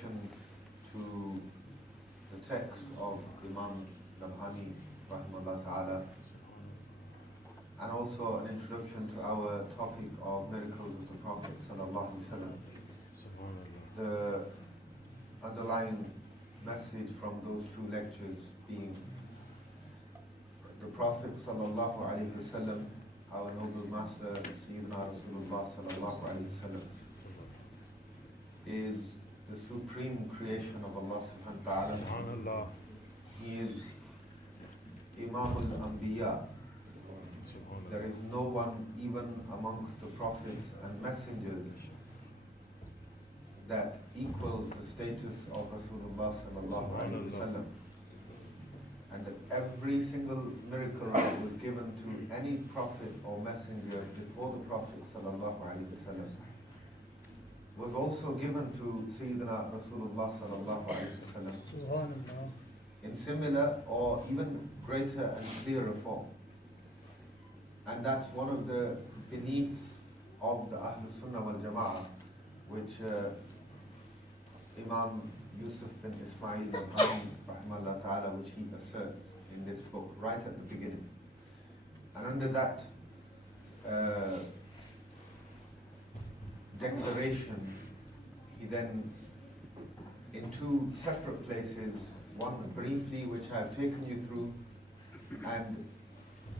introduction to the text of Imam Nabhani rahimahullah ta'ala, and also an introduction to our topic of miracles of the Prophet sallallahu alaihi wasallam. The underlying message from those two lectures being the Prophet sallallahu alaihi wasallam, our noble master Sayyidina Rasulullah sallallahu alaihi wasallam, is the supreme creation of Allah subhanahu wa ta'ala. He is Imam al-Anbiya. There is no one even amongst the prophets and messengers that equals the status of Rasulullah sallallahu alaihi wasallam. And that every single miracle that was given to any prophet or messenger before the Prophet sallallahu alaihi wasallam was also given to Sayyidina Rasulullah sallallahu alaihi wasallam in similar or even greater and clearer form. And that's one of the beliefs of the Ahlul Sunnah wal Jama'ah, which Imam Yusuf bin Ismail al-Hani rahimahullah ta'ala, which he asserts in this book right at the beginning. And under that declaration, he then, in two separate places, one briefly which I have taken you through, and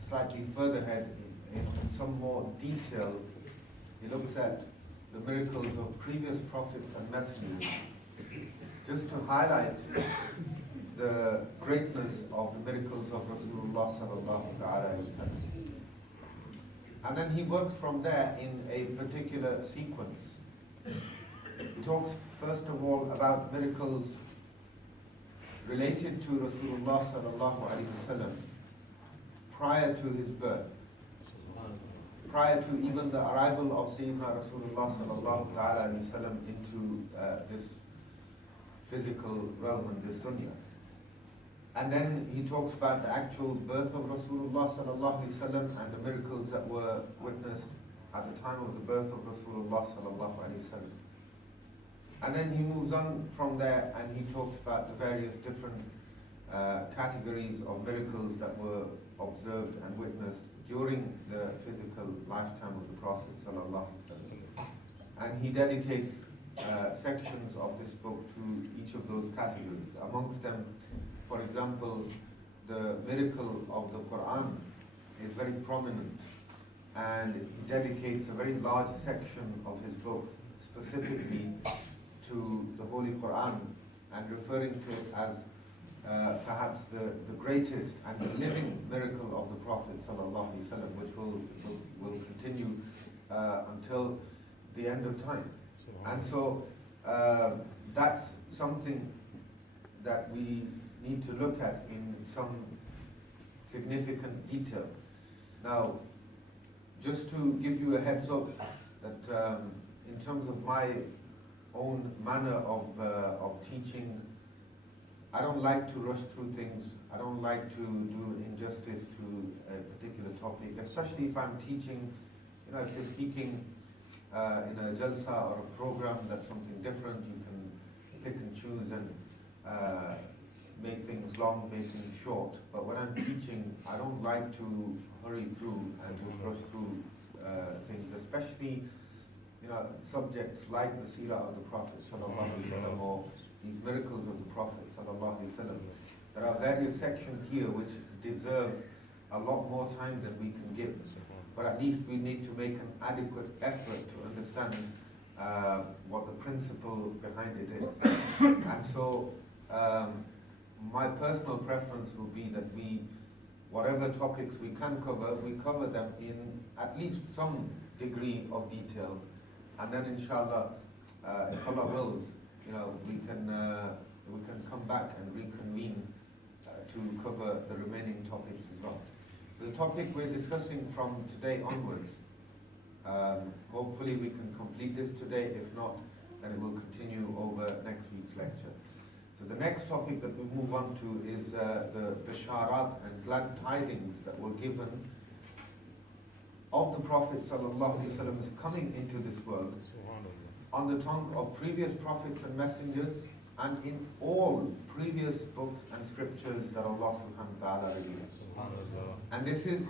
slightly further ahead in some more detail, he looks at the miracles of previous prophets and messengers, just to highlight the greatness of the miracles of Rasulullah sallallahu alaihi wasallam. And then he works from there in a particular sequence. He talks first of all about miracles related to Rasulullah sallallahu alaihi wasallam prior to his birth, prior to even the arrival of Sayyidina Rasulullah sallallahu alaihi wasallam into this physical realm and this dunya. And then he talks about the actual birth of Rasulullah sallallahu alaihi wasallam and the miracles that were witnessed at the time of the birth of Rasulullah sallallahu alaihi wasallam. And then he moves on from there and he talks about the various different categories of miracles that were observed and witnessed during the physical lifetime of the Prophet sallallahu alaihi wasallam. And he dedicates sections of this book to each of those categories. Amongst them, for example, the miracle of the Quran is very prominent, and he dedicates a very large section of his book specifically to the Holy Quran, and referring to it as perhaps the greatest and the living miracle of the Prophet sallallahu alaihi wasallam, which will continue until the end of time. And so that's something that we need to look at in some significant detail. Now, just to give you a heads up that in terms of my own manner of teaching, I don't like to rush through things. I don't like to do injustice to a particular topic, especially if I'm teaching. You know, if you're speaking in a jalsa or a program that's something different, you can pick and choose and make things long, make things short. But when I'm teaching, I don't like to hurry through and just rush through things, especially subjects like the seerah of the Prophet sallallahu alaihi wasallam or these miracles of the Prophet sallallahu alaihi wasallam. There are various sections here which deserve a lot more time than we can give. But at least we need to make an adequate effort to understand what the principle behind it is. And so my personal preference would be that whatever topics we can cover, we cover them in at least some degree of detail. And then inshallah, if Allah wills, we can come back and reconvene to cover the remaining topics as well. The topic we're discussing from today onwards, hopefully we can complete this today. If not, then it will continue over next week's lecture. So the next topic that we move on to is the basharat and glad tidings that were given of the Prophet ﷺ's coming into this world on the tongue of previous prophets and messengers and in all previous books and scriptures that Allah subhanahu wa ta'ala reveals. And this is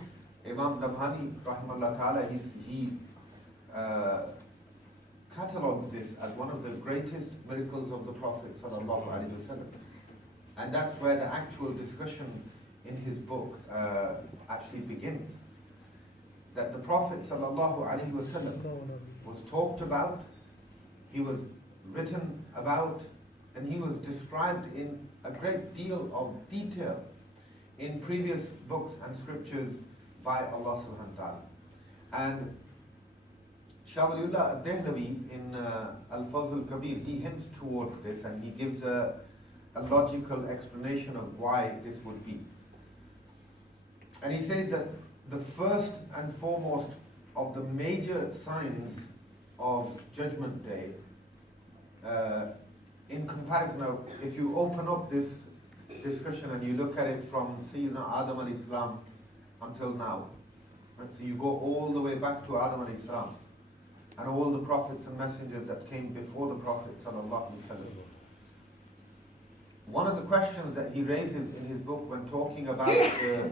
Imam Nabhani rahimahullah ta'ala, he catalogues this as one of the greatest miracles of the Prophet sallallahu alaihi wasallam. And that's where the actual discussion in his book actually begins. That the Prophet sallallahu alaihi wasallam was talked about, he was written about, and he was described in a great deal of detail in previous books and scriptures by Allah subhanahu wa ta'ala. And Shah Waliullah al-Dehlawi in Al-Fawz al-Kabir, he hints towards this and he gives a logical explanation of why this would be. And he says that the first and foremost of the major signs of Judgment Day, in comparison, now, if you open up this discussion and you look at it from Sayyidina Adam alayhi salam until now, right? So you go all the way back to Adam alayhi salam and all the prophets and messengers that came before the Prophet sallallahu alaihi wasallam. One of the questions that he raises in his book when talking about the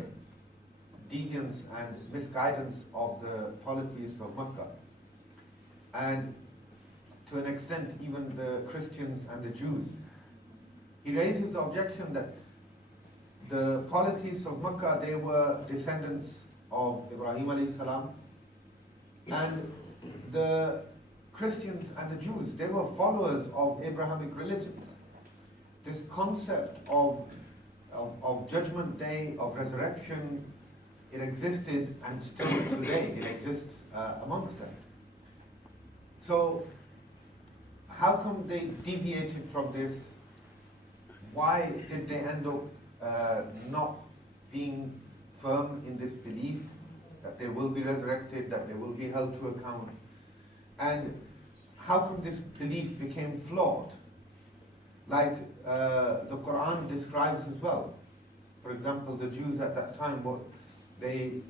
deviance and misguidance of the polytheists of Mecca, and to an extent even the Christians and the Jews, he raises the objection that the polytheists of Mecca, they were descendants of Ibrahim alayhi salam, and the Christians and the Jews, they were followers of Abrahamic religions. This concept of Judgment Day, of resurrection, it existed, and still today it exists amongst them. So how come they deviated from this? Why did they end up not being firm in this belief that they will be resurrected, that they will be held to account? And how come this belief became flawed? Like the Quran describes as well. For example, the Jews at that time, what they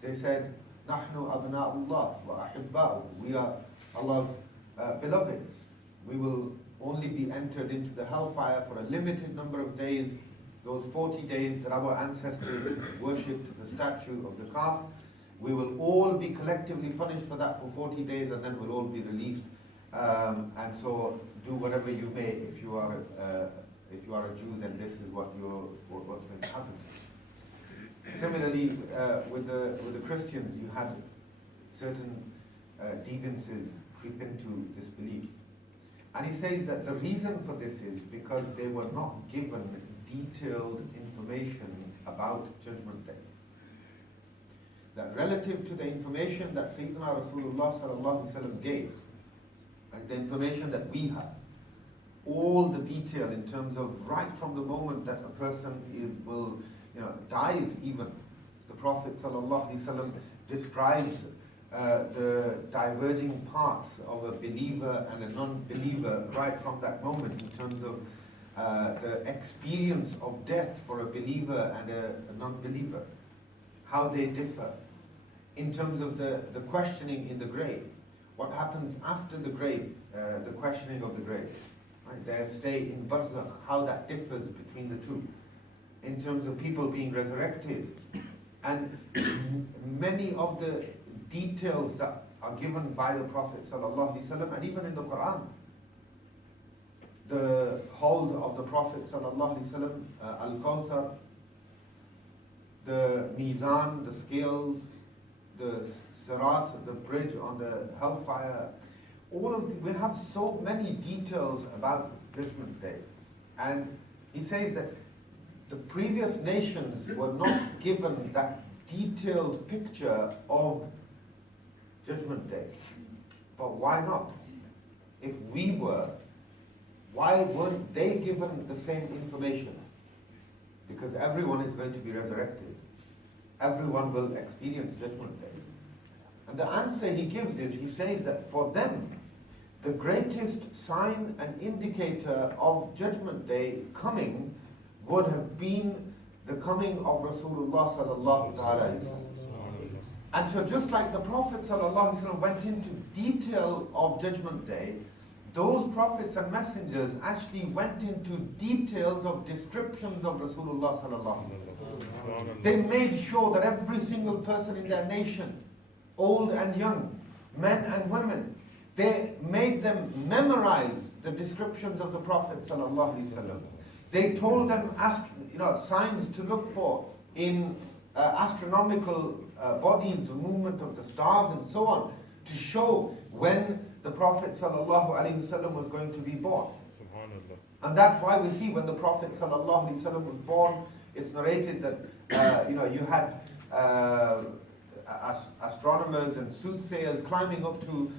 said, "Nahnu abna'ullah wa ahibba'u." We are Allah's beloveds. We will only be entered into the hellfire for a limited number of days. Those 40 days that our ancestors worshipped the statue of the calf, we will all be collectively punished for that for 40 days, and then we'll all be released. And so do whatever you may. If you are a Jew, then this is what's going to happen. Similarly, with the Christians, you had certain deviances creep into this belief. And he says that the reason for this is because they were not given detailed information about Judgment Day. That relative to the information that Sayyidina Rasulullah sallallahu alaihi wasallam gave, and the information that we have, all the detail in terms of right from the moment that a person dies even. The Prophet sallallahu alaihi wasallam describes the diverging parts of a believer and a non-believer right from that moment in terms of the experience of death for a believer and a non-believer, how they differ, in terms of the questioning in the grave, what happens after the grave, the questioning of the grave, right? Their stay in barzakh, how that differs between the two, in terms of people being resurrected, and many of the details that are given by the Prophet ﷺ, and even in the Quran. The hold of the Prophet ﷺ, Al-Kawthar, the Mizan, the scales, the Sirat, the bridge on the hellfire, we have so many details about Judgment Day. And he says that the previous nations were not given that detailed picture of Judgment Day. But why not? If we were, why weren't they given the same information? Because everyone is going to be resurrected. Everyone will experience Judgment Day. And the answer he gives is, he says that for them, the greatest sign and indicator of Judgment Day coming would have been the coming of Rasulullah sallallahu alaihi wasallam. And so just like the Prophet sallallahu alaihi wasallam went into detail of Judgment Day, those prophets and messengers actually went into details of descriptions of Rasulullah sallallahu alaihi wasallam. They made sure that every single person in their nation, old and young, men and women, they made them memorize the descriptions of the Prophet sallallahu alaihi wasallam. They told them signs to look for in astronomical bodies, the movement of the stars and so on, to show when the Prophet ﷺ was going to be born. And that's why we see when the Prophet ﷺ was born, it's narrated that you had astronomers and soothsayers climbing up to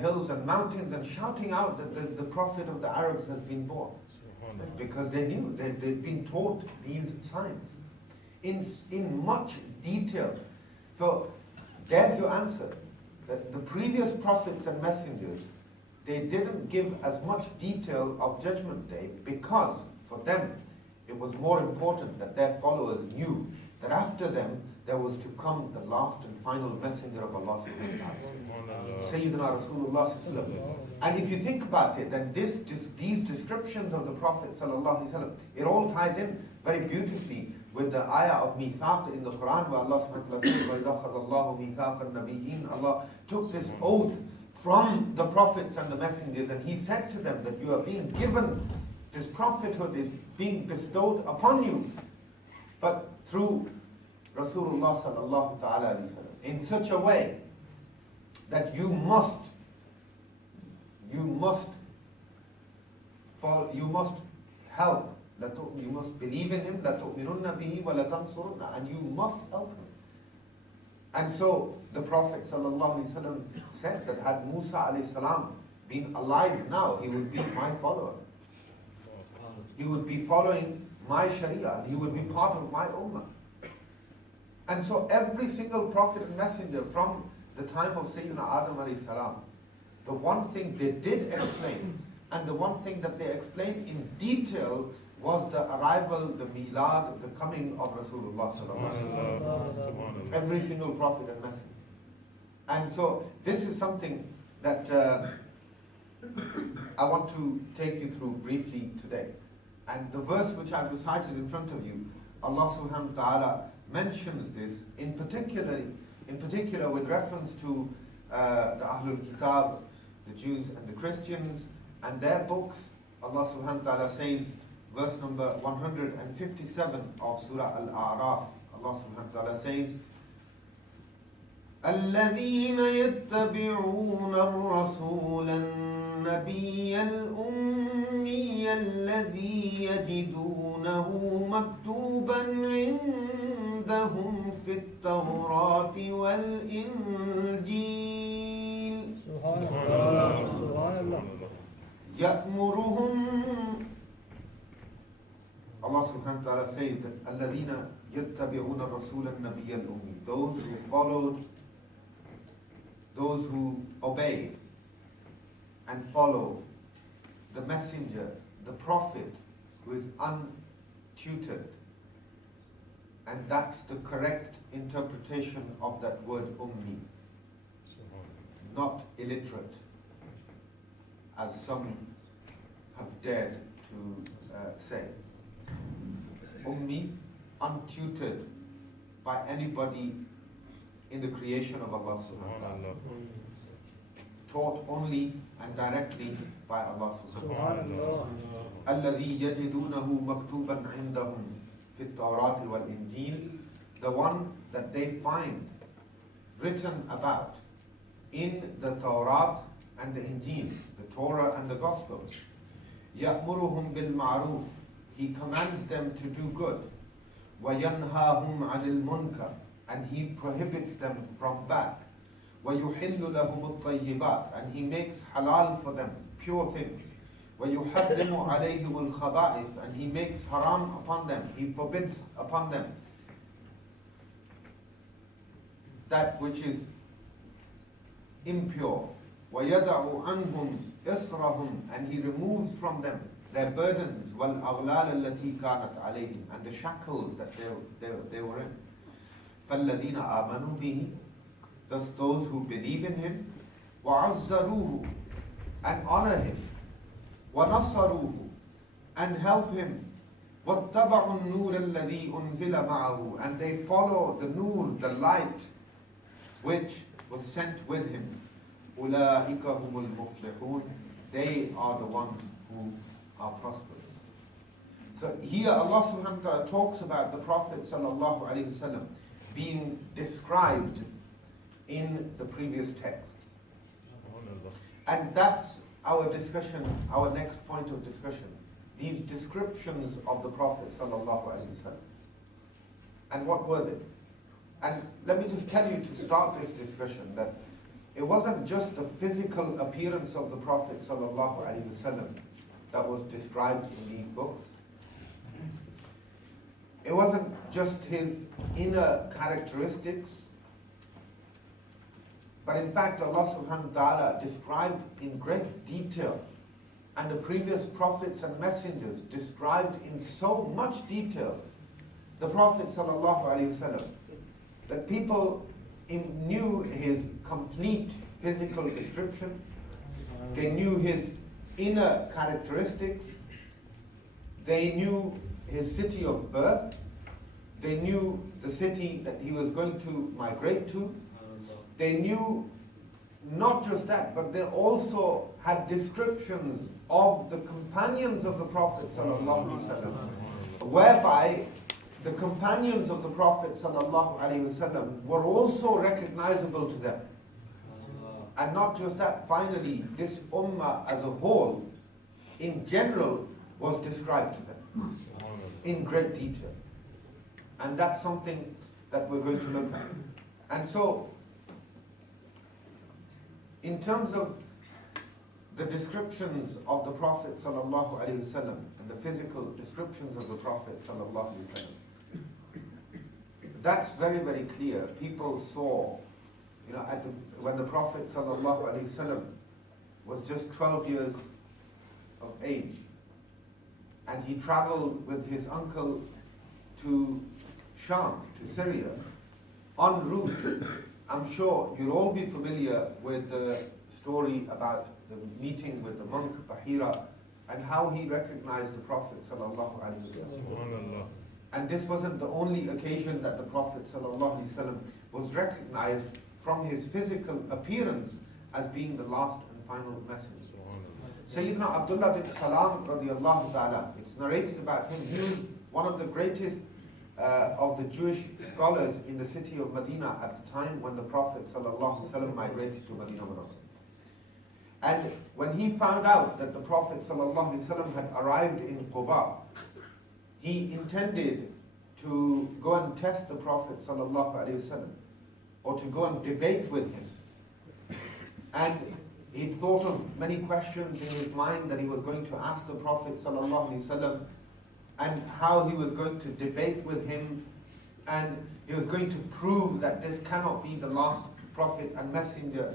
hills and mountains and shouting out that the Prophet of the Arabs has been born. Because they knew, they'd been taught these signs in much detail. So there's your answer. The previous prophets and messengers, they didn't give as much detail of Judgment Day because for them it was more important that their followers knew that after them there was to come the last and final messenger of Allah subhanahu wa ta'ala, Sayyidina Rasulullah sallallahu alaihi wasallam. And if you think about it, then these descriptions of the Prophet sallallahu alaihi wasallam, it all ties in very beautifully with the ayah of Mithaq in the Quran, where Allah subhanahu wa ta'ala says, وَإِذَا أَخَذَ اللَّهُ مِيثَاقَ النَّبِيِّينَ. Allah took this oath from the prophets and the messengers, and He said to them that you are being given, this prophethood is being bestowed upon you, but through Rasulullah sallallahu ta'ala alayhi wasallam, in such a way that you must help. You must believe in him, لَتُؤْمِنُنَّ بِهِ وَلَتَنْصُرُنَّ, and you must help him. And so the Prophet ﷺ said that had Musa alayhi salam been alive now, he would be my follower. He would be following my Sharia, and he would be part of my ummah. And so every single prophet and messenger from the time of Sayyidina Adam alayhi salam, the one thing they did explain, and the one thing that they explained in detail, was the arrival, the milad, the coming of Rasulullah sallallahu alaihi wasallam. Every single prophet and messenger. And so this is something that I want to take you through briefly today. And the verse which I've recited in front of you, Allah subhanahu wa ta'ala mentions this in particular with reference to the Ahlul Kitab, the Jews and the Christians and their books. Allah subhanahu wa ta'ala says, verse number 157 of Surah Al-A'raf, Allah subhanahu wa ta'ala says, الذين يتبعون الرسول النبي الأمي الذي يجدونه مكتوبا عندهم في التوراة والإنجيل يأمرهم. Allah subhanahu wa ta'ala says that الذين يتبعون الرسول النبي الأمي, those who followed, those who obey and follow the messenger, the prophet who is untutored. And that's the correct interpretation of that word ummi, not illiterate, as some have dared to say. Ummi, untutored by anybody in the creation of Allah subhanahu wa ta'ala. Taught only and directly by Allah subhanahu wa ta'ala. الَّذِي يَجِدُونَهُ مَكْتُوبًا عِنْدَهُمْ فِي التَّوْرَاةِ وَالْإِنْجِيلِ, the one that they find written about in the Tawrat and the Injil, the Torah and the Gospels. يَأْمُرُهُمْ بِالْمَعْرُوفِ, He commands them to do good. وَيَنْهَاهُمْ عَنِ الْمُنْكَرِ, and He prohibits them from bad. وَيُحِلُّ لَهُمُ الطَّيِّبَاتِ, and He makes halal for them pure things. وَيُحَرِّمُ عَلَيْهِمُ الْخَبَائِثِ, and He makes haram upon them, He forbids upon them that which is impure. وَيَدَعُ عَنْهُمْ إِصْرَهُمْ, and He removes from them their burdens, وَالْأَغْلَالَ الَّتِي كَانَتْ عَلَيْهِمْ, and the shackles that they were in. فَالَّذِينَ آمَنُوا بِهِ, thus those who believe in Him, وَعَزَّرُوهُ, and honor him. وَنَصَرُوهُ, and help him. وَاتَّبَعُوا النُّورَ الَّذِي أُنزِلَ مَعَهُ, and they follow the nur, the light, which was sent with him. أُولَٰئِكَ هُمُ الْمُفْلِحُونَ, they are the ones who are prosperous. So here Allah subhanahu wa ta'ala talks about the Prophet sallallahu alaihi wasallam being described in the previous texts. And that's our discussion, our next point of discussion. These descriptions of the Prophet sallallahu alaihi wasallam. And what were they? And let me just tell you to start this discussion that it wasn't just the physical appearance of the Prophet sallallahu alaihi wasallam that was described in these books. It wasn't just his inner characteristics, but in fact Allah subhanahu wa ta'ala described in great detail, and the previous prophets and messengers described in so much detail the Prophet sallallahu alaihi wasallam that people knew his complete physical description, they knew his inner characteristics, they knew his city of birth, they knew the city that he was going to migrate to, they knew not just that, but they also had descriptions of the companions of the Prophet sallallahu alaihi wasallam, whereby the companions of the Prophet sallallahu alaihi wasallam were also recognizable to them. And not just that, finally, this ummah as a whole, in general, was described to them in great detail. And that's something that we're going to look at. And so, in terms of the descriptions of the Prophet sallallahu alaihi wasallam and the physical descriptions of the Prophet sallallahu alaihi wasallam, that's very, very clear. People saw, when the Prophet sallallahu alaihi wasallam was just 12 years of age, and he traveled with his uncle to Sham, to Syria, en route. I'm sure you'll all be familiar with the story about the meeting with the monk Bahira and how he recognized the Prophet sallallahu alaihi wasallam. And this wasn't the only occasion that the Prophet sallallahu alaihi wasallam was recognized from his physical appearance as being the last and final messenger. Sayyidina Abdullah bin Salam radiallahu ta'ala, it's narrated about him, he was one of the greatest of the Jewish scholars in the city of Medina at the time when the Prophet ﷺ migrated to Medina. And when he found out that the Prophet ﷺ had arrived in Quba, he intended to go and test the Prophet ﷺ, or to go and debate with him. And he thought of many questions in his mind that he was going to ask the Prophet ﷺ, and how he was going to debate with him, and he was going to prove that this cannot be the last prophet and messenger.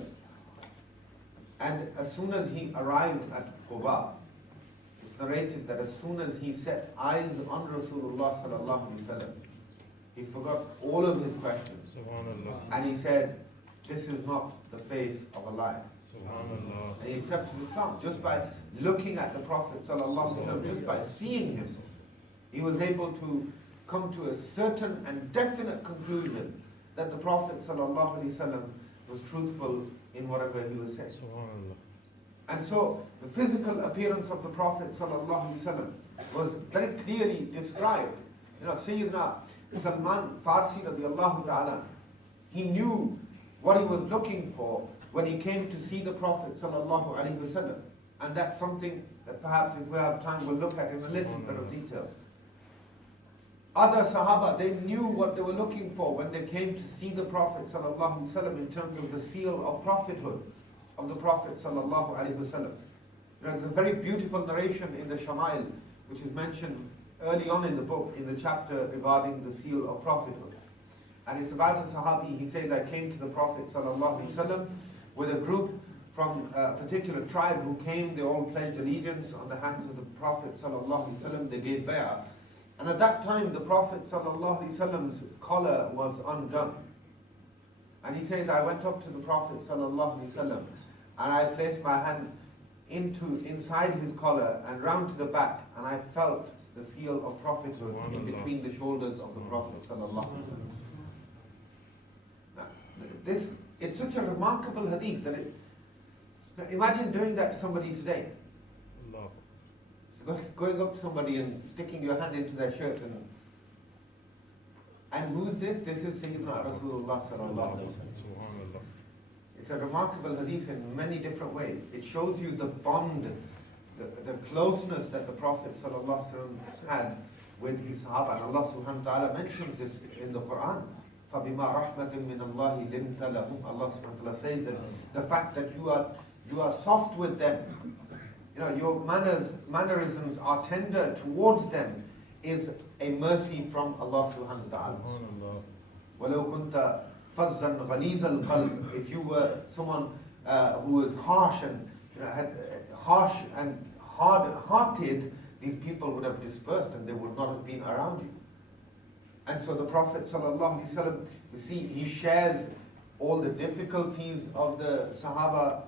And as soon as he arrived at Quba, it's narrated that as soon as he set eyes on Rasulullah sallallahu alaihi wasallam, he forgot all of his questions. And he said, this is not the face of a liar. And he accepted Islam just by looking at the Prophet sallallahu alaihi wasallam, just by seeing him. He was able to come to a certain and definite conclusion that the Prophet ﷺ was truthful in whatever he was saying. And so the physical appearance of the Prophet ﷺ was very clearly described. Sayyidina Salman Farsi radiallahu ta'ala, he knew what he was looking for when he came to see the Prophet ﷺ. And that's something that perhaps if we have time we'll look at in a little bit of detail. Other Sahaba, they knew what they were looking for when they came to see the Prophet ﷺ in terms of the seal of prophethood of the Prophet ﷺ. There's a very beautiful narration in the Shama'il, which is mentioned early on in the book, in the chapter regarding the seal of prophethood. And it's about a Sahabi, he says, I came to the Prophet ﷺ with a group from a particular tribe who came, they all pledged allegiance on the hands of the Prophet ﷺ, they gave bay'ah. And at that time, the Prophet ﷺ's collar was undone. And he says, I went up to the Prophet ﷺ and I placed my hand inside his collar and round to the back, and I felt the seal of prophethood in between the shoulders of the Prophet sallallahu alaihi wasallam. Now, it's such a remarkable hadith that imagine doing that to somebody today. So going up to somebody and sticking your hand into their shirt and who's this? This is Sayyidina Rasulullah sallallahu alaihi wasallam. It's a remarkable hadith in many different ways. It shows you the bond, the closeness that the Prophet sallallahu alaihi wasallam had with his Sahaba. And Allah subhanahu wa ta'ala mentions this in the Quran. فَبِمَا رَحْمَةٍ مِّنَ اللَّهِ لِنْتَ لَهُمْ. Allah subhanahu wa ta'ala says that the fact that you are soft with them, your mannerisms are tender towards them, is a mercy from Allah subhanahu wa ta'ala. وَلَوْ كُنْتَ فَزًّا غَلِيظَ الْقَلْبِ. If you were someone who was harsh and hard-hearted, these people would have dispersed and they would not have been around you. And so the Prophet sallallahu alaihi wasallam, you see, he shares all the difficulties of the Sahaba,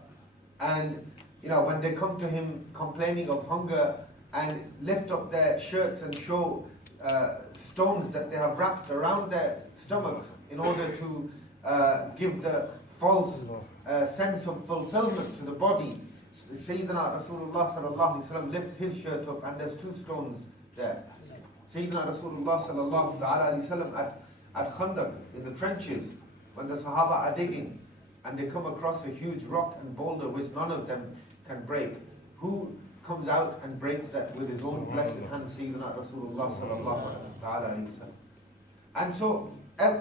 and when they come to him complaining of hunger and lift up their shirts and show stones that they have wrapped around their stomachs in order to give the false sense of fulfillment to the body, Sayyidina Rasulullah sallallahu alaihi wasallam lifts his shirt up and there's 2 stones there. Sayyidina Rasulullah sallallahu alaihi wasallam at Khandaq, in the trenches, when the Sahaba are digging and they come across a huge rock and boulder which none of them can break, who comes out and breaks that with his own blessed hand? Sayyidina Rasulullah sallallahu alaihi wasallam. And so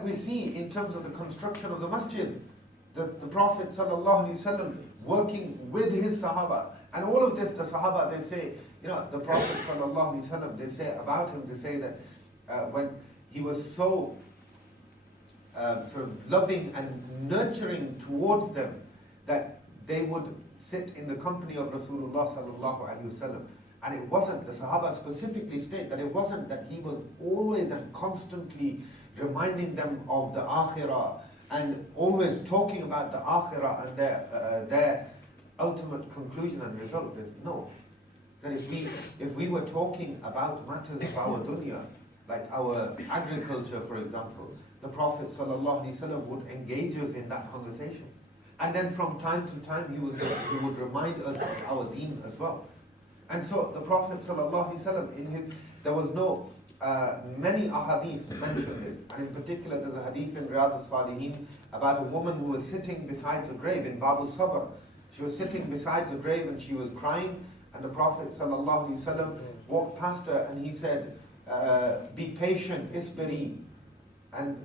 we see in terms of the construction of the masjid, the Prophet sallallahu alaihi wasallam working with his Sahaba. And all of this, the Sahaba, they say, the Prophet sallallahu alaihi wasallam, they say about him, they say that when he was so sort of loving and nurturing towards them, that they would sit in the company of Rasulullah sallallahu alaihi wasallam. And it wasn't, the Sahaba specifically state that it wasn't that he was always and constantly reminding them of the Akhirah and always talking about the Akhirah and their ultimate conclusion and result. No. That if we were talking about matters of our dunya, like our agriculture, for example, the Prophet ﷺ would engage us in that conversation. And then from time to time he would remind us of our deen as well. And so the Prophet ﷺ, there was no, many ahadith mention this. And in particular there's a hadith in Riyadh al-Salihin about a woman who was sitting beside a grave in Bab al-Sabr. She was sitting beside a grave and she was crying, and the Prophet ﷺ walked past her and he said, be patient, isbiri. And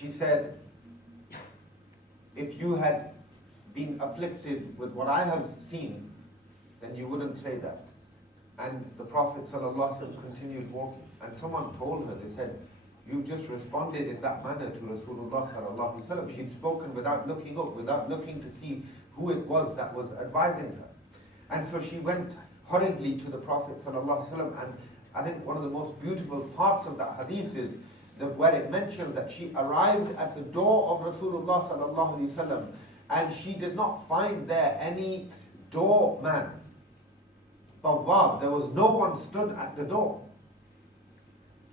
she said, if you had been afflicted with what I have seen, then you wouldn't say that. And the Prophet ﷺ continued walking, and someone told her, they said, you just responded in that manner to Rasulullah ﷺ. She'd spoken without looking up, without looking to see who it was that was advising her. And so she went hurriedly to the Prophet ﷺ, and I think one of the most beautiful parts of that hadith is that where it mentions that she arrived at the door of Rasulullah ﷺ, and she did not find there any doorman. Bawwab, there was no one stood at the door,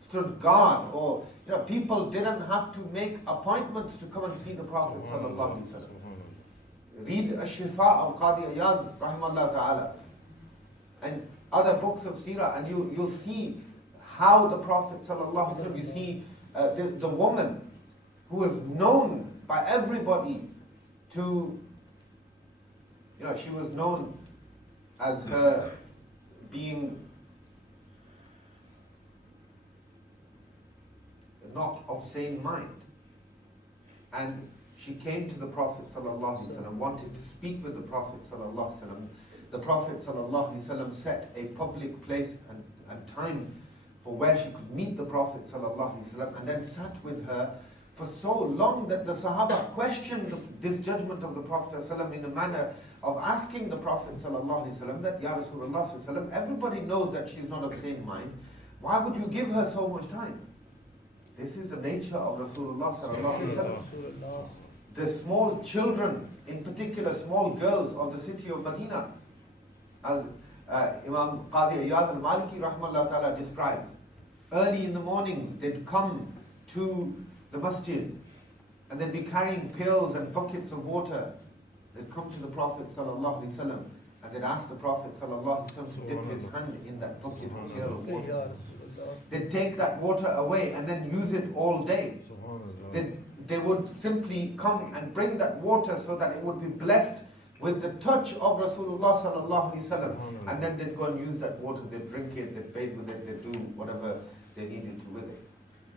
stood guard, or people didn't have to make appointments to come and see the Prophet ﷺ. Read Ash-Shifa of Qadi Iyaz rahimahullah ta'ala and other books of Seerah, and you'll see how the Prophet ﷺ, you see the woman who was known by everybody to, she was known as her being not of sane mind. And she came to the Prophet ﷺ, wanted to speak with the Prophet ﷺ. The Prophet ﷺ set a public place and time for where she could meet the Prophet ﷺ, and then sat with her for so long that the Sahaba questioned this judgment of the Prophet ﷺ in a manner of asking the Prophet ﷺ that, Ya Rasulullah ﷺ, everybody knows that she's not of sane mind. Why would you give her so much time? This is the nature of Rasulullah ﷺ. The small children, in particular small girls of the city of Medina, as Imam Qadi Iyad al-Maliki rahmallah ta'ala describes. Early in the mornings, they'd come to the masjid and they'd be carrying pails and buckets of water. They'd come to the Prophet sallallahu alaihi wasallam and they'd ask the Prophet sallallahu alaihi wasallam to dip his hand in that bucket or pail of water. They'd take that water away and then use it all day. They would simply come and bring that water so that it would be blessed with the touch of Rasulullah sallallahu alaihi wasallam, and then they'd go and use that water, they'd drink it, they'd bathe with it, they'd do whatever they needed to with it.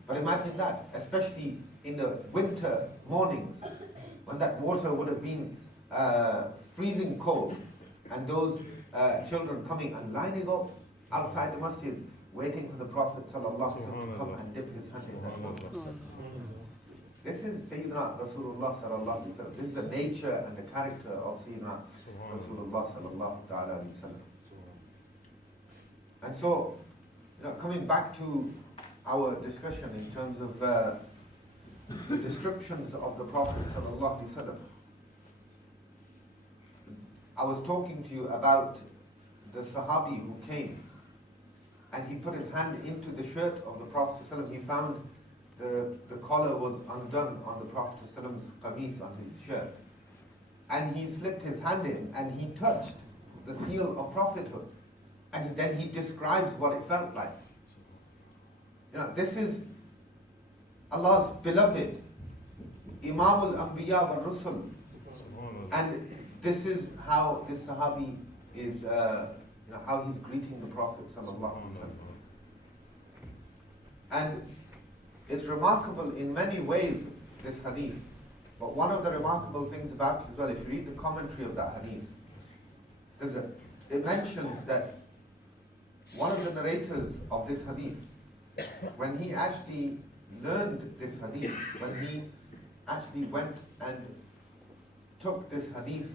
But imagine that, especially in the winter mornings, when that water would have been freezing cold, and those children coming and lining up outside the masjid, waiting for the Prophet sallallahu alaihi wasallam to come and dip his hand in that water. This is Sayyidina Rasulullah sallallahu alaihi wasallam. This is the nature and the character of Sayyidina Rasulullah sallallahu alaihi wasallam. And so, coming back to our discussion in terms of the descriptions of the Prophet sallallahu alaihi wasallam, I was talking to you about the Sahabi who came and he put his hand into the shirt of the Prophet sallallahu alaihi wasallam. He found the collar was undone on the Prophet's qameez, on his shirt. And he slipped his hand in and he touched the seal of prophethood. And then he describes what it felt like. This is Allah's beloved, Imam al-Anbiya wa Rusul. And this is how this Sahabi is, how he's greeting the Prophet sallallahu alaihi wasallam. And it's remarkable in many ways, this hadith. But one of the remarkable things about it as well, if you read the commentary of that hadith, it mentions that one of the narrators of this hadith, when he actually learned this hadith, when he actually went and took this hadith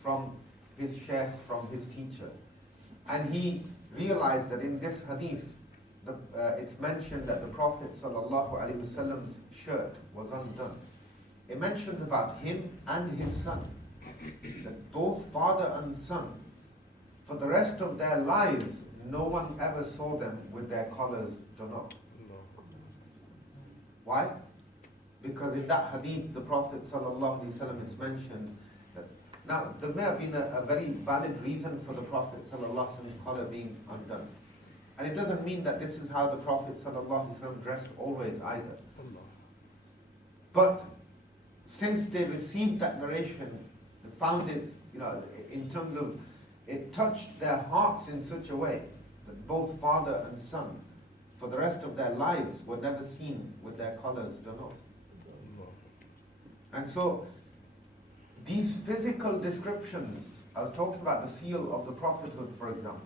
from his sheikh, from his teacher, and he realized that in this hadith, it's mentioned that the Prophet ﷺ's shirt was undone. It mentions about him and his son, that both father and son, for the rest of their lives, no one ever saw them with their collars done up. Why? Because in that hadith, the Prophet ﷺ, it's mentioned that, now there may have been a very valid reason for the Prophet ﷺ's collar being undone. And it doesn't mean that this is how the Prophet ﷺ dressed always either. But since they received that narration, they found it, in terms of, it touched their hearts in such a way that both father and son, for the rest of their lives, were never seen with their collars done up. And so, these physical descriptions, I was talking about the seal of the prophethood, for example.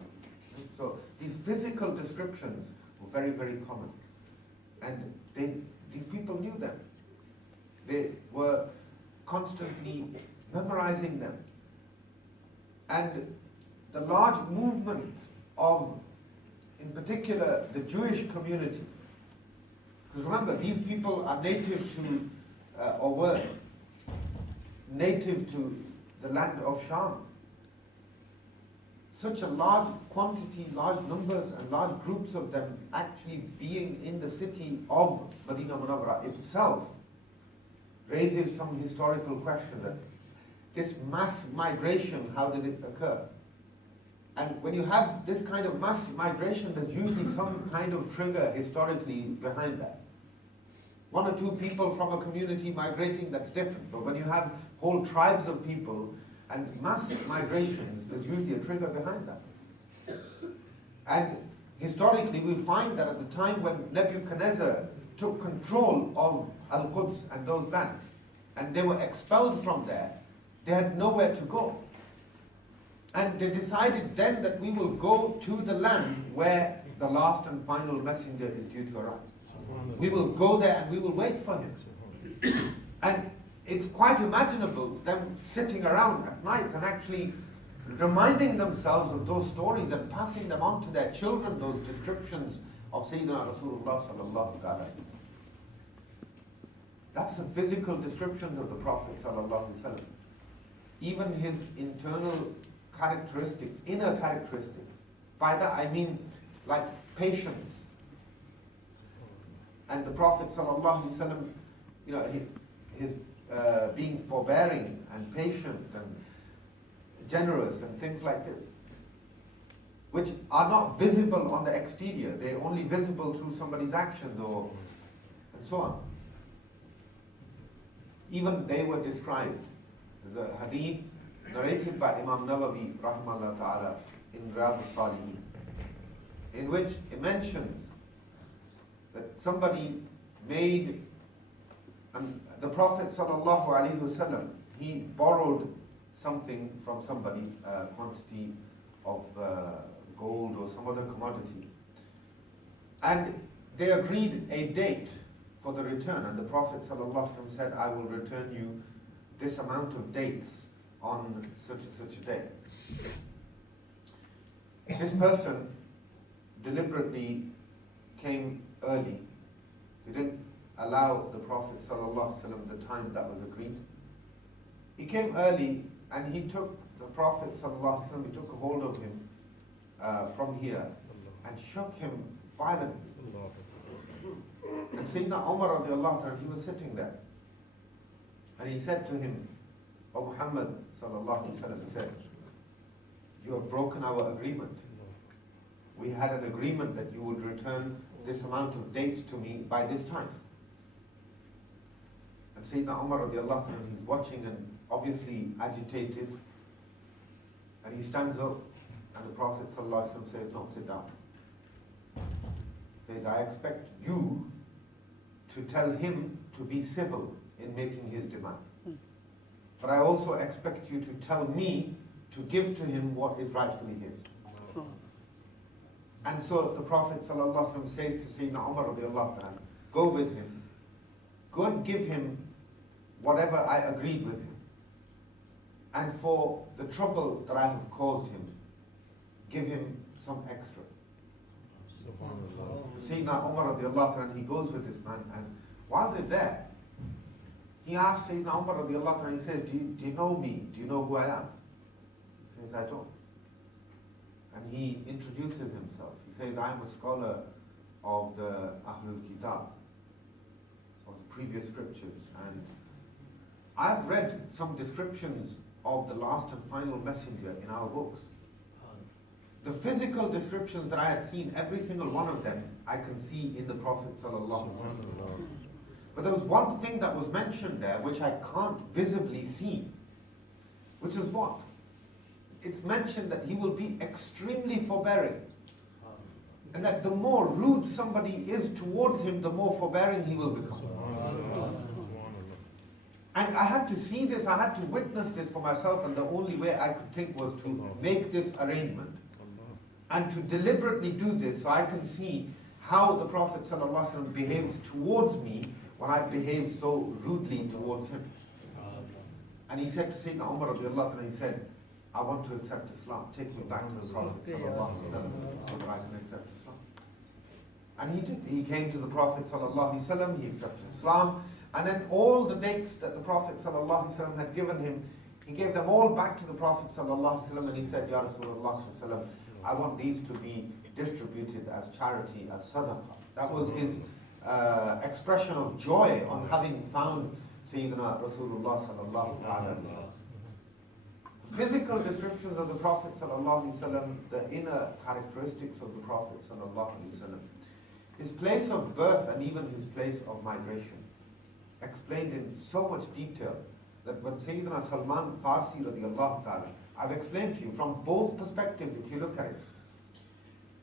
So these physical descriptions were very, very common. And these people knew them. They were constantly memorizing them. And the large movement of, in particular, the Jewish community. Because remember, these people are native to, or were native to the land of Sham. Such a large quantity, large numbers and large groups of them actually being in the city of Medina Munawwara itself raises some historical question that this mass migration, how did it occur? And when you have this kind of mass migration, there's usually some kind of trigger historically behind that. One or two people from a community migrating, that's different. But when you have whole tribes of people and mass migrations, there's usually a trigger behind that. And historically, we find that at the time when Nebuchadnezzar took control of Al-Quds and those lands, and they were expelled from there, they had nowhere to go. And they decided then that we will go to the land where the last and final messenger is due to arrive. We will go there and we will wait for him. And it's quite imaginable them sitting around at night and actually reminding themselves of those stories and passing them on to their children, those descriptions of Sayyidina Rasulullah sallallahu alaihi wasallam. That's the physical descriptions of the Prophet sallallahu alaihi wasallam. Even his internal characteristics, inner characteristics. By that I mean like patience. And the Prophet ﷺ, you know, his being forbearing and patient and generous and things like this, which are not visible on the exterior. They're only visible through somebody's actions and so on. Even they were described. There's a hadith narrated by Imam Nawawi rahimahullah ta'ala in Riyadh al-Salihin, in which it mentions that somebody made, and the Prophet sallallahu alaihi wasallam, he borrowed something from somebody, a quantity of gold or some other commodity, and they agreed a date for the return, and the Prophet sallallahu alaihi wasallam said, I will return you this amount of dates on such and such a day. This person deliberately came early. He didn't allow the Prophet ﷺ the time that was agreed. He came early and he took the Prophet ﷺ, he took a hold of him from here and shook him violently. And Sayyidina Umar radiallahu anhu, he was sitting there. And he said to him, O Muhammad sallallahu alaihi wasallam, he said, you have broken our agreement. We had an agreement that you would return this amount of dates to me by this time. And Sayyidina Umar radiallahu anhu, he's watching and obviously agitated. And he stands up and the Prophet sallallahu alaihi wasallam says, no, sit down. He says, I expect you to tell him to be civil in making his demand. But I also expect you to tell me to give to him what is rightfully his. And so the Prophet ﷺ says to Sayyidina Umar radiallahu anhu, go with him, go and give him whatever I agreed with him. And for the trouble that I have caused him, give him some extra. Sayyidina Umar radiallahu anhu, he goes with this man, and while they're there, he asks Sayyidina Umar radiallahu anhu, he says, do you know me? Do you know who I am? He says, I don't. And he introduces himself. He says, I am a scholar of the Ahlul Kitab, of the previous scriptures, and I've read some descriptions of the last and final messenger in our books. The physical descriptions that I had seen, every single one of them, I can see in the Prophet sallallahu alaihi wasallam. But there was one thing that was mentioned there which I can't visibly see, which is what? It's mentioned that he will be extremely forbearing. And that the more rude somebody is towards him, the more forbearing he will become. And I had to see this, I had to witness this for myself, and the only way I could think was to make this arrangement and to deliberately do this so I can see how the Prophet ﷺ behaves towards me when I behave so rudely towards him. And he said to Sayyidina Umar radiallahu anhu, he said, I want to accept Islam. Take me back to the Prophet ﷺ so that I can accept Islam. And he did. He came to the Prophet ﷺ, he accepted Islam, and then all the dates that the Prophet ﷺ had given him, he gave them all back to the Prophet ﷺ, and he said, Ya Rasulullah ﷺ, I want these to be distributed as charity, as sadaqah. That was his expression of joy on having found Sayyidina Rasulullah sallallahu alaihi wasallam. Physical descriptions of the Prophet sallallahu alaihi wasallam, the inner characteristics of the Prophet sallallahu alaihi wasallam, his place of birth and even his place of migration, explained in so much detail that when Sayyidina Salman Farsi radiallahu ta'ala, I've explained to you from both perspectives if you look at it.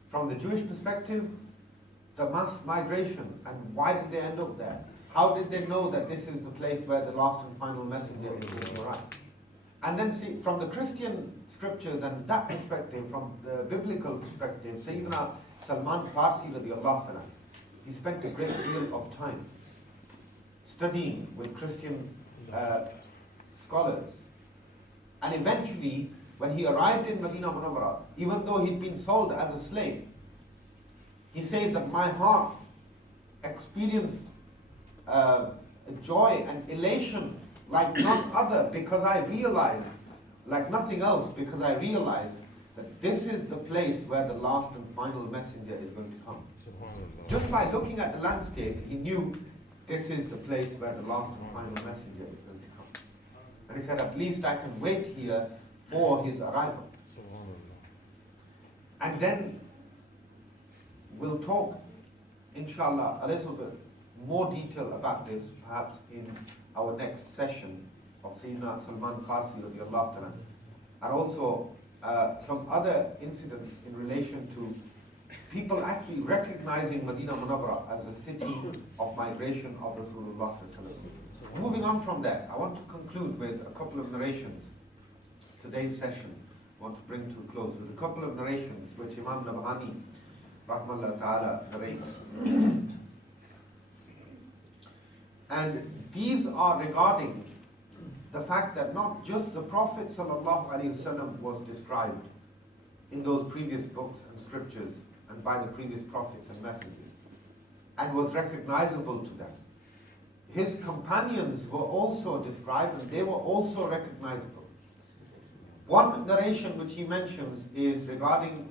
From the Jewish perspective, the mass migration, and why did they end up there? How did they know that this is the place where the last and final messenger is going to arrive? And then see, from the Christian scriptures and that perspective, from the biblical perspective, Sayyidina Salman Farsi radiallahu ta'ala, he spent a great deal of time studying with Christian scholars. And eventually, when he arrived in Medina Munawwara, even though he'd been sold as a slave, he says that my heart experienced joy and elation like none other, because I realized, like nothing else, because I realized that this is the place where the last and final messenger is going to come. Just by looking at the landscape, he knew this is the place where the last and final messenger is going to come. And he said, at least I can wait here for his arrival. And then we'll talk, inshallah, a little bit more detail about this, perhaps in our next session of Sayyidina Salman Farsi radiallahu ta'ala, and also some other incidents in relation to people actually recognizing Medina Munawwara as a city of migration of Rasulullah sallallahu alaihi wasallam. Moving on from that, I want to conclude with a couple of narrations. Today's session I want to bring to a close with a couple of narrations which Imam Nabhani rahmallahu ta'ala narrates. And these are regarding the fact that not just the Prophet ﷺ was described in those previous books and scriptures and by the previous prophets and messengers and was recognizable to them. His companions were also described and they were also recognizable. One narration which he mentions is regarding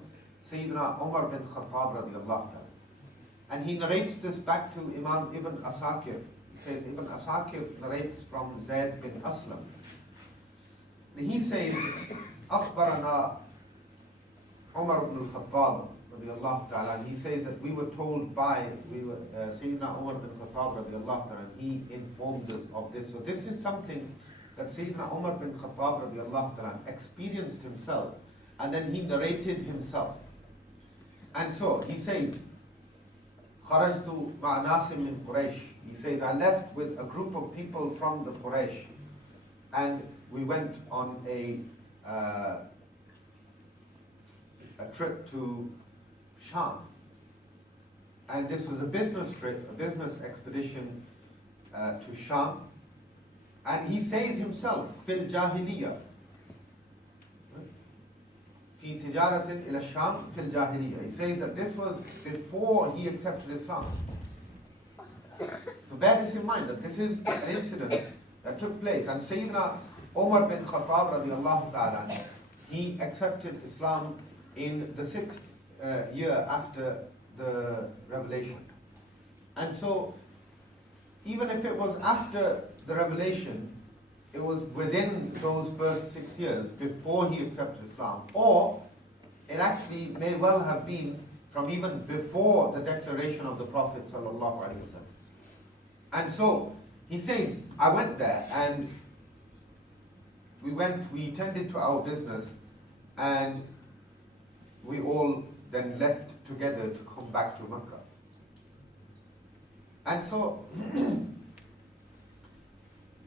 Sayyidina Umar bin Khattab radiallahu ta'ala. And he narrates this back to Imam Ibn Asakir. He says, Ibn Asakir narrates from Zayd bin Aslam. He says, أخبرنا Umar ibn al-Khattab radiallahu ta'ala, and he says that we were told by Sayyidina Umar bin Khattab radiallahu ta'ala, and he informed us of this. So this is something that Sayyidina Umar bin Khattab radiallahu ta'ala experienced himself, and then he narrated himself. And so he says, خرجت مع ناس من قريش. He says, I left with a group of people from the Quraysh, and we went on a trip to Sham. And this was a business trip, a business expedition to Sham. And he says himself, fil jahiliyyah, fi tijaratin ila Sham fil jahiliyyah. He says that this was before he accepted Islam. So bear this in mind, that this is an incident that took place. And Sayyidina Umar bin Khattab radiallahu ta'ala, he accepted Islam in the 6th year after the revelation. And so, even if it was after the revelation, it was within those first 6 years before he accepted Islam. Or, it actually may well have been from even before the declaration of the Prophet sallallahu alaihi wasallam. And so, he says, I went there and we tended to our business, and we all then left together to come back to Mecca. And so,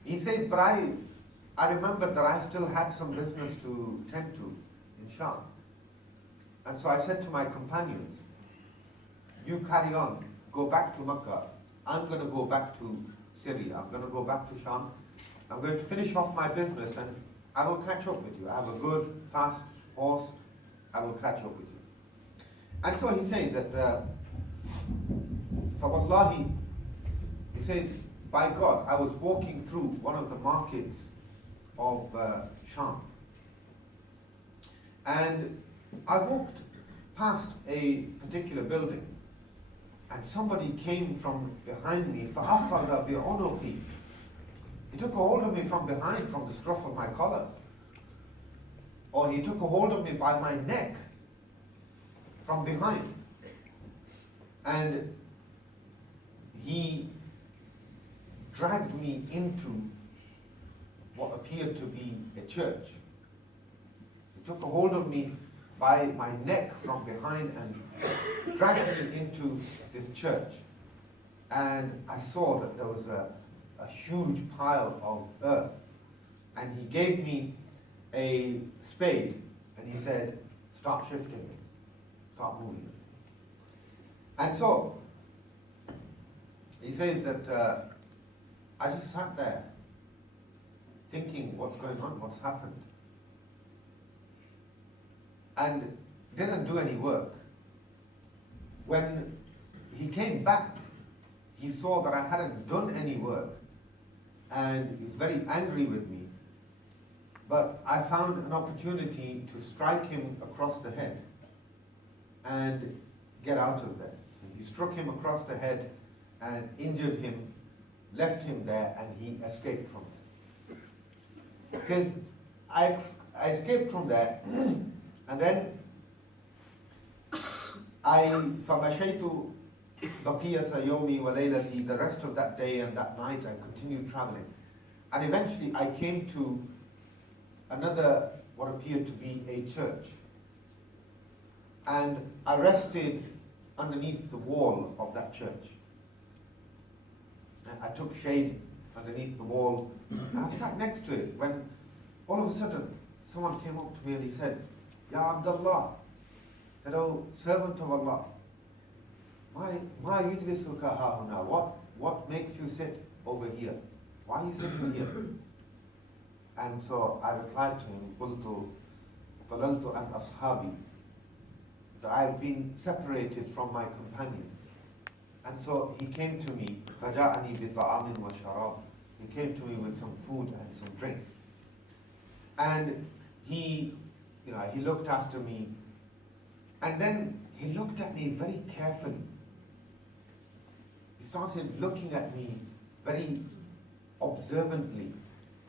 he said, but I remembered that I still had some business to tend to in Sham. And so I said to my companions, you carry on, go back to Mecca. I'm going to go back to Syria. I'm going to go back to Sham. I'm going to finish off my business and I will catch up with you. I have a good, fast horse. I will catch up with you. And so he says that, فَوَاللَّهِ, he says, by God, I was walking through one of the markets of Sham. And I walked past a particular building. And somebody came from behind me, فَأَخَذَ بِعُنُقِي. He took a hold of me from behind, from the scruff of my collar. Or he took a hold of me by my neck, from behind. And he dragged me into what appeared to be a church. He took a hold of me by my neck from behind and dragged me into this church. And I saw that there was a huge pile of earth. And he gave me a spade and he said, start shifting it, start moving it. And so, he says that I just sat there thinking what's going on, what's happened. And didn't do any work. When he came back, he saw that I hadn't done any work, and he was very angry with me. But I found an opportunity to strike him across the head and get out of there. He struck him across the head and injured him, left him there, and he escaped from there. It says, I escaped from there, and then فَمَشَيْتُ بَقِيَّةَ يَوْمِي وَلَيْلَتِي, the rest of that day and that night I continued traveling. And eventually I came to another, what appeared to be a church. And I rested underneath the wall of that church. And I took shade underneath the wall, and I sat next to it when all of a sudden someone came up to me and he said, Ya Abdullah, said, oh, servant of Allah, Ma yujlisuka hahuna, what makes you sit over here? Why are you sitting here? And so I replied to him, قُلْتُ ضَلَلْتُ عَنْ أَصْحَابِي, that I've been separated from my companions. And so he came to me, فَجَاءَنِي بِطَعَامٍ وَشَرَابٍ, he came to me with some food and some drink. And he looked after me, and then he looked at me very carefully. He started looking at me very observantly,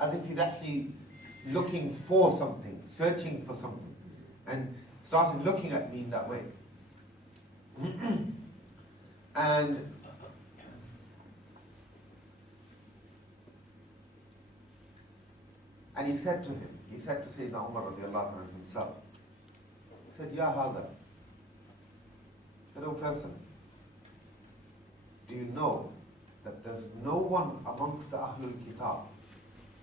as if he's actually looking for something, searching for something, and started looking at me in that way. And he said to Sayyidina Umar radiallahu anhu himself, he said, Ya Hada, hello person, do you know that there's no one amongst the Ahlul Kitab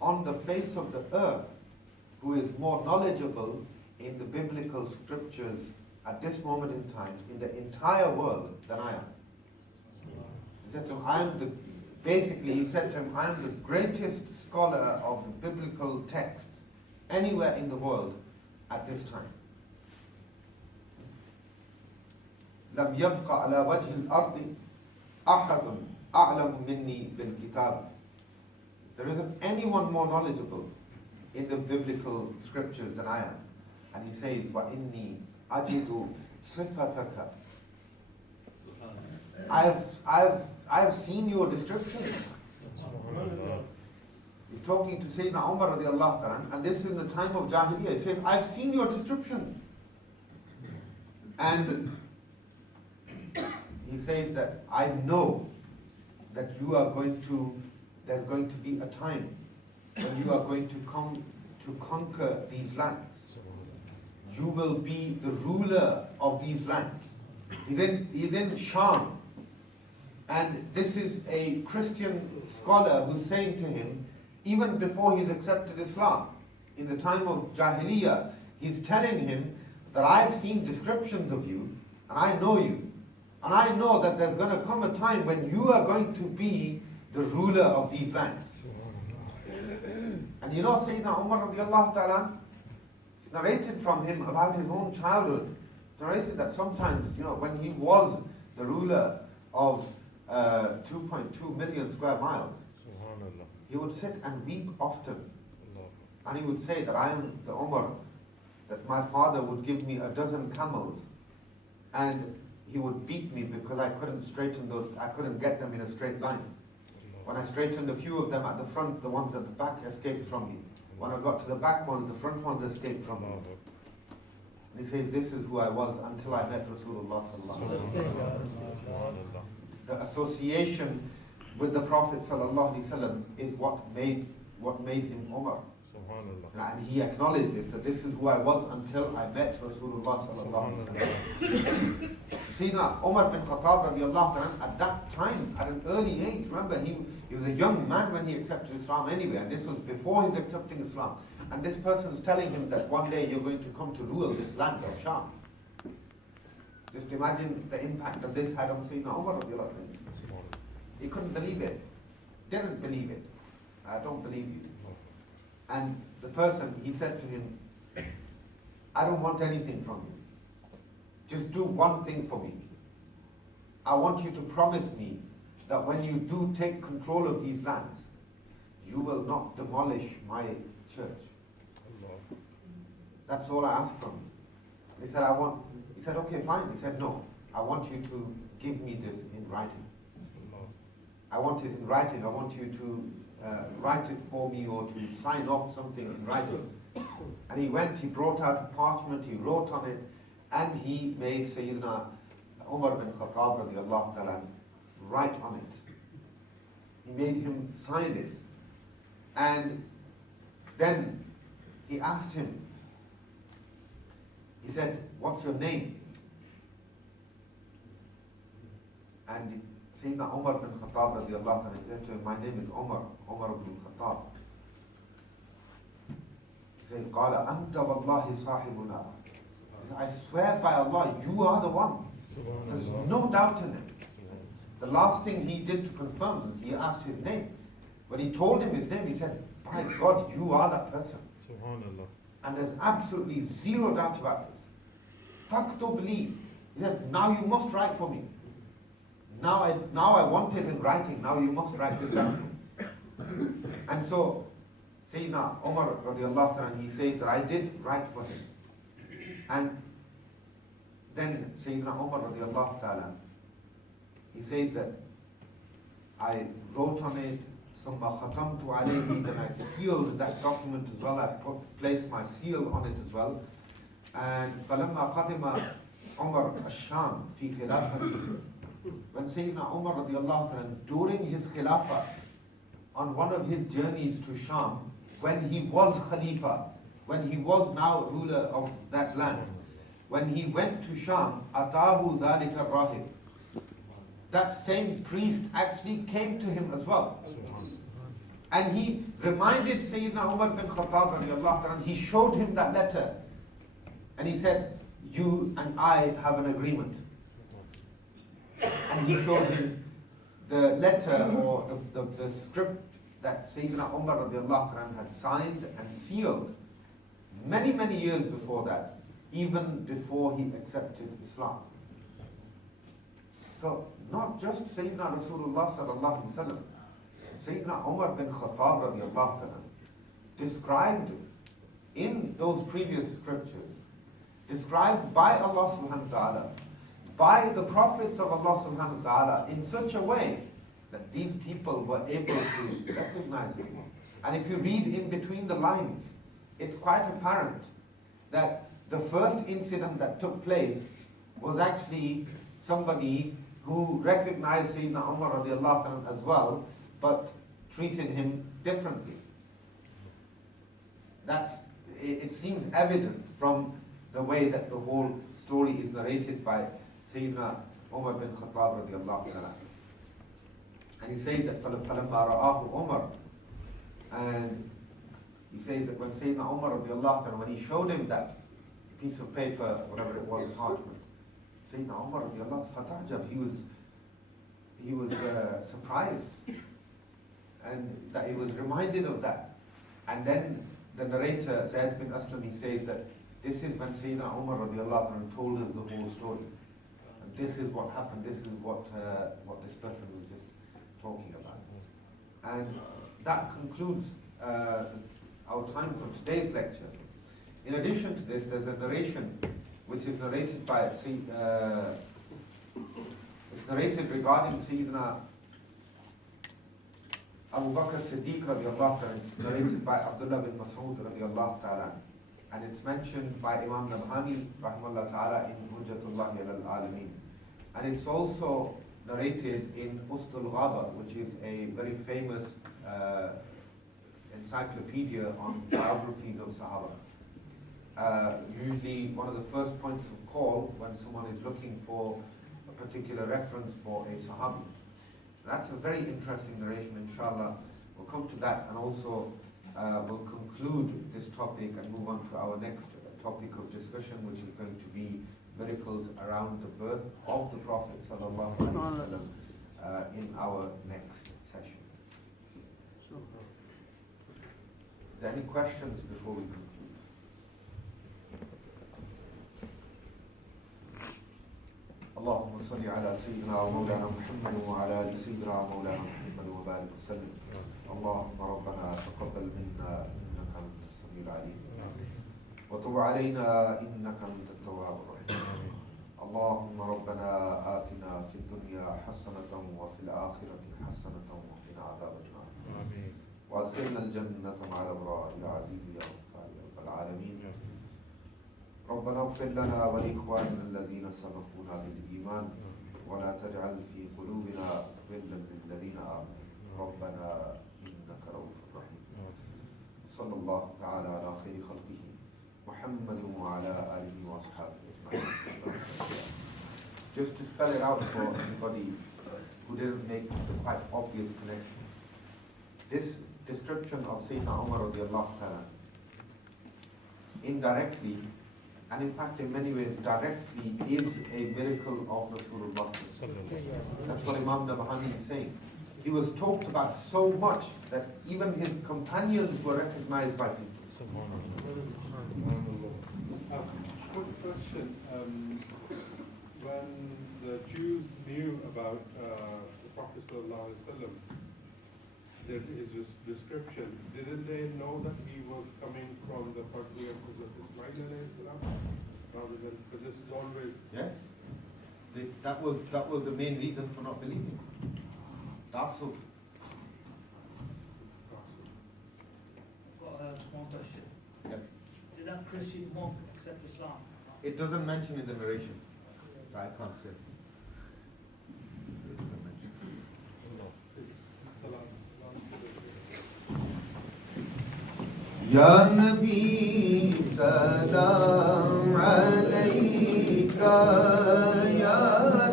on the face of the earth who is more knowledgeable in the biblical scriptures at this moment in time in the entire world than I am? He said to him, he said to him, I am the greatest scholar of the biblical texts anywhere in the world at this time. لم يبق على وجه الأرض أحد أعلم مني بالكتاب. There isn't anyone more knowledgeable in the biblical scriptures than I am. And he says, وَإِنِّي أَجِدُ صِفَتَكَ. I've seen your descriptions. He's talking to Sayyidina Umar radiallahu anhu, and this is in the time of Jahiliyyah. He says, I've seen your descriptions. And he says that I know that there's going to be a time when you are going to come to conquer these lands. You will be the ruler of these lands. He's in Sham. And this is a Christian scholar who's saying to him, even before he's accepted Islam, in the time of Jahiliyyah, he's telling him that I've seen descriptions of you, and I know you. And I know that there's going to come a time when you are going to be the ruler of these lands. And you know, Sayyidina Umar radiallahu ta'ala, it's narrated from him about his own childhood. It's narrated that sometimes, when he was the ruler of 2.2 million square miles, he would sit and weep often. And he would say that I am the Umar, that my father would give me 12 camels, and he would beat me because I couldn't get them in a straight line. When I straightened a few of them at the front, the ones at the back escaped from me. When I got to the back ones, the front ones escaped from me. And he says, this is who I was until I met Rasulullah sallallahu alaihi wasallam. The association with the Prophet sallallahu alaihi wasallam is what made him Umar. And he acknowledged this, that this is who I was until I met Rasulullah sallallahu alaihi wasallam. Sayyidina Umar bin Khattab radiallahu anhu, at that time, at an early age, remember, he was a young man when he accepted Islam anyway, and this was before his accepting Islam. And this person is telling him that one day you're going to come to rule this land of Sham. Just imagine the impact that this had on Sayyidina Umar radiallahu anhu. He couldn't believe it. Didn't believe it. I don't believe you. And the person, he said to him, I don't want anything from you. Just do one thing for me. I want you to promise me that when you do take control of these lands, you will not demolish my church. That's all I asked from you. He said, okay, fine. He said, no, I want you to give me this in writing. I want it in writing. I want you to write it for me or to sign off something in writing. And he went, he brought out a parchment, he wrote on it, and he made Sayyidina Umar bin Khattab radiallahu ta'ala write on it. He made him sign it. And then he asked him, he said, what's your name? And Sayyidina Umar bin Khattab radiallahu ta'ala said to him, my name is Umar ibn Khattab. He said, قال أنت والله صاحبنا. I swear by Allah, you are the one. There's no doubt in it. The last thing he did to confirm, he asked his name. When he told him his name, he said, by God, you are that person. And there's absolutely zero doubt about this. Faktub li. He said, now you must write for me. Now I want it in writing. Now you must write this down. And so, Sayyidina Umar radiallahu ta'ala, he says that I did write for him. And then Sayyidina Umar radiallahu ta'ala, he says that I wrote on it, ثم ختمت عليه, then I sealed that document as well. I placed my seal on it as well. And فلما قدم عمر الشام في خلافته, when Sayyidina Umar radiallahu ta'ala, during his khilafah, on one of his journeys to Sham, when he was Khalifa, when he was now ruler of that land, when he went to Sham, Atahu ذَلِكَ الرَّاهِبِ, that same priest actually came to him as well. And he reminded Sayyidina Umar bin Khattab radiallahu ta'ala, he showed him that letter. And he said, you and I have an agreement. And he showed him the letter or the script that Sayyidina Umar radiallahu ta'ala had signed and sealed many, many years before that, even before he accepted Islam. So, not just Sayyidina Rasulullah sallallahu alaihi wasallam, Sayyidina Umar bin Khattab radiallahu ta'ala described in those previous scriptures, described by Allah subhanahu wa ta'ala, by the prophets of Allah subhanahu wa ta'ala, in such a way that these people were able to recognize him. And if you read in between the lines, it's quite apparent that the first incident that took place was actually somebody who recognized Sayyidina Umar radiallahu anhu as well, but treated him differently. It seems evident from the way that the whole story is narrated by Sayyidina Umar bin Khattab radiallahu anhu. And he says that فَلَمَّا رَآهُ Umar, and he says that when Sayyidina Umar radiallahu anhu, when he showed him that piece of paper, whatever it was, parchment, Sayyidina Umar radiallahu anhu, he was surprised, and that he was reminded of that. And then the narrator, Zayd bin Aslam, he says that this is when Sayyidina Umar radiallahu anhu told us the whole story. And this is what happened, this is what this person was just talking about. And that concludes our time for today's lecture. In addition to this, there's a narration which is narrated by it's narrated regarding Sayyidina Abu Bakr Siddiq radiallahu ta'ala. It's narrated by Abdullah bin Mas'ud radiallahu ta'ala. And it's mentioned by Imam Nabhani rahimahullah ta'ala in Hujjatullah al-Alameen. And it's also narrated in Ustul Ghaba, which is a very famous encyclopedia on biographies of Sahaba. Usually one of the first points of call when someone is looking for a particular reference for a Sahabi. That's a very interesting narration, inshallah. We'll come to that, and also we'll conclude this topic and move on to our next topic of discussion, which is going to be miracles around the birth of the Prophet sallallahu alaihi wasallam in our next session. Is there any questions before we conclude? اللهم صل على سيدنا ومولانا محمد وعلى آل سيدنا ومولانا محمد وبارك وسلم. اللهم ربنا تقبل منا إنك أنت السميع العليم وتب علينا إنك أنت التواب الرحيم. اللهم ربنا آتنا في الدنيا حسنة وفي الآخرة حسنة وقنا عذاب النار. آمين. وأدخلنا الجنة مع الأبرار يا عزيز يا غفار يا رب العالمين. ربنا اغفر لنا ولإخواننا الذين سبقونا بالإيمان ولا تجعل في قلوبنا غلا للذين آمنوا ربنا إنك رؤوف رحيم. صلى الله تعالى على خير خلقه محمد وعلى آله وأصحابه أجمعين. Just to spell it out for anybody who didn't make the quite obvious connection. This description of Sayyidina Umar radiallahu ta'ala indirectly, and in fact in many ways directly, is a miracle of Rasulullah. That's what Imam Nabhani is saying. He was talked about so much that even his companions were recognized by people. Quick question. When the Jews knew about the Prophet ﷺ, his description, didn't they know that he was coming from the patriarchs of Ismail rather than, because this is always... Yes, that was the main reason for not believing. Ta'assub. Got a small question. Yep. Did that Christian monk accept Islam? It doesn't mention in the narration, so I can't say. It doesn't mention. Ya Nabi salam alayka, Ya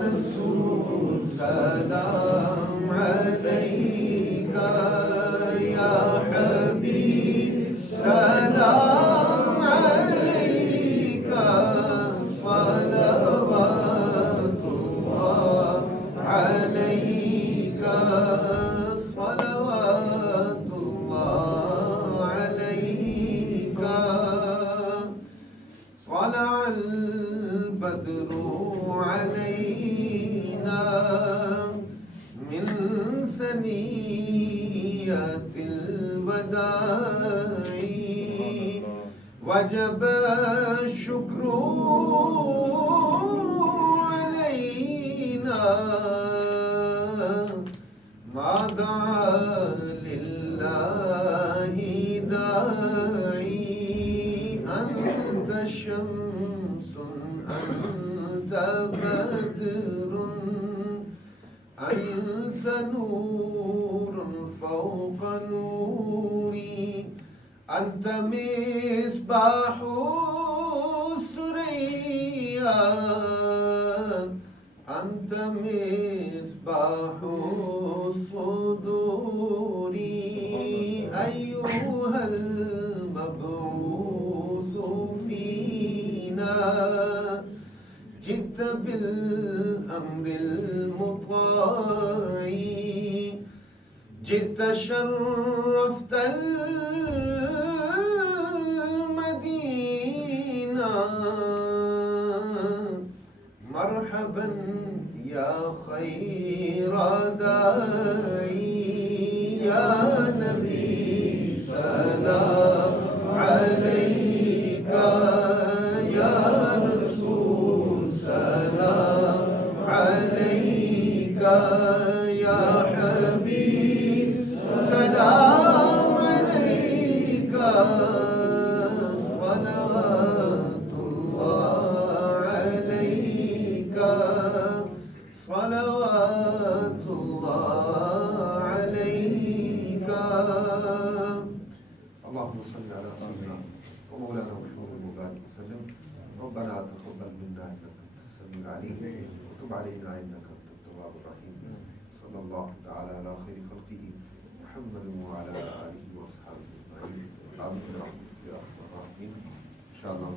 Rasul salam alayka, Ya Habib salam alayka, salawatullah alayka, طلع البدر علينا من ثنيات الوداع وجب الشكر علينا ما دعا لله داعي أنت شمس أنت بدر أنت نور فوق نوري أنت مصباح الثريا أنت مصباح الصدور أيها المبعوث فينا جئت بالأمر المطاع جئت شرفت المدينة مرحبا يا خير داعي يا نبي سلام عليك يا رسول سلام عليك يا حبيب سلام عليك صلوات الله عليك صلوات الله عليك. اللهم صل على سيدنا ومولانا محمد وبارك وسلم. ربنا تقبل منا انك انت السميع العليم وتب علينا انك انت التواب الرحيم. صلى الله تعالى على خير خلقه محمد وعلى اله واصحابه اجمعين. امين برحمتك يا ارحم الراحمين. ان شاء الله